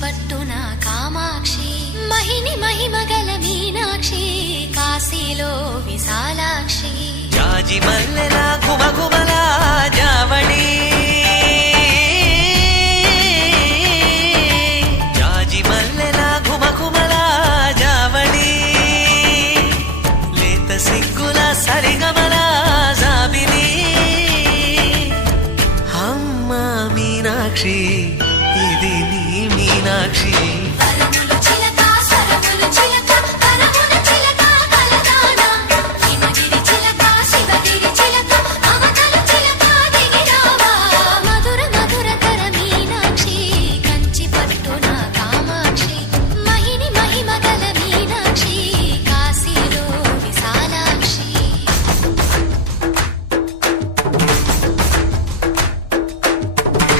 పట్టున కామాక్షి మహిని మహిమగల మీనాక్షి కాశీలో విశాలాక్షి జాజి మల్లెల ఘుమఘుమల జావళి జాజి మల్లెల ఘుమఘుమల జావళి లేత సిగ్గుల సరిగమల జాబిలి అమ్మ మీనాక్షి ఇది నీ మీనాక్షి